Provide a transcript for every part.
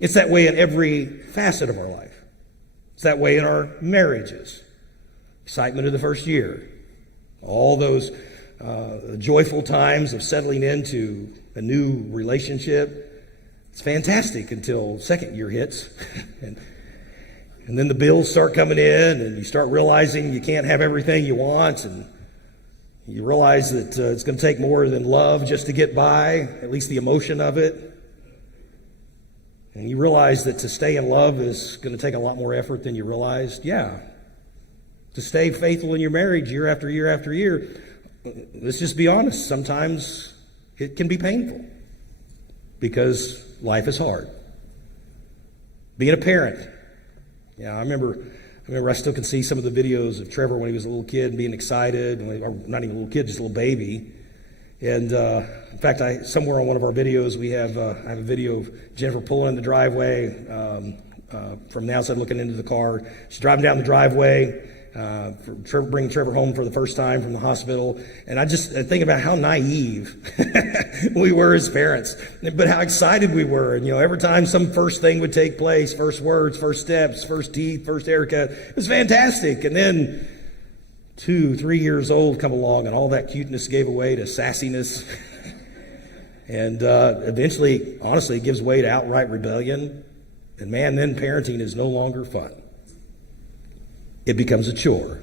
It's that way in every facet of our life. It's that way in our marriages. Excitement of the first year. All those joyful times of settling into a new relationship. It's fantastic until second year hits. and then the bills start coming in, and you start realizing you can't have everything you want, and you realize that it's going to take more than love just to get by, at least the emotion of it. And you realize that to stay in love is going to take a lot more effort than you realized. Yeah. To stay faithful in your marriage year after year after year, let's just be honest, sometimes it can be painful because life is hard. Being a parent. Yeah, I remember I still can see some of the videos of Trevor when he was a little kid being excited, or not even a little kid, just a little baby. And in fact, somewhere on one of our videos, I have a video of Jennifer pulling in the driveway from the outside looking into the car. She's driving down the driveway, bringing Trevor home for the first time from the hospital. And I just think about how naive we were as parents, but how excited we were. And, every time some first thing would take place, first words, first steps, first teeth, first haircut, it was fantastic. And then 2-3 years old come along, and all that cuteness gave away to sassiness. And eventually, honestly, it gives way to outright rebellion. And man, then parenting is no longer fun. It becomes a chore.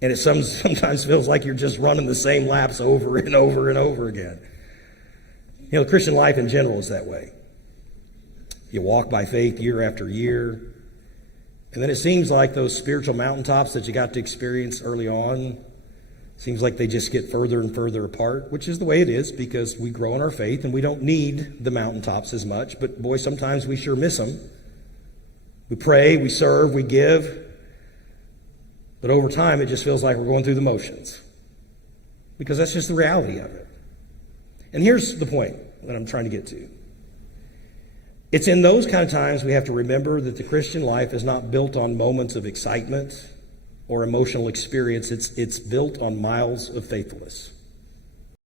And it sometimes feels like you're just running the same laps over and over and over again. Christian life in general is that way. You walk by faith year after year. And then it seems like those spiritual mountaintops that you got to experience early on, seems like they just get further and further apart, which is the way it is because we grow in our faith and we don't need the mountaintops as much. But boy, sometimes we sure miss them. We pray, we serve, we give. But over time, it just feels like we're going through the motions because that's just the reality of it. And here's the point that I'm trying to get to. It's in those kind of times we have to remember that the Christian life is not built on moments of excitement or emotional experience. It's built on miles of faithfulness.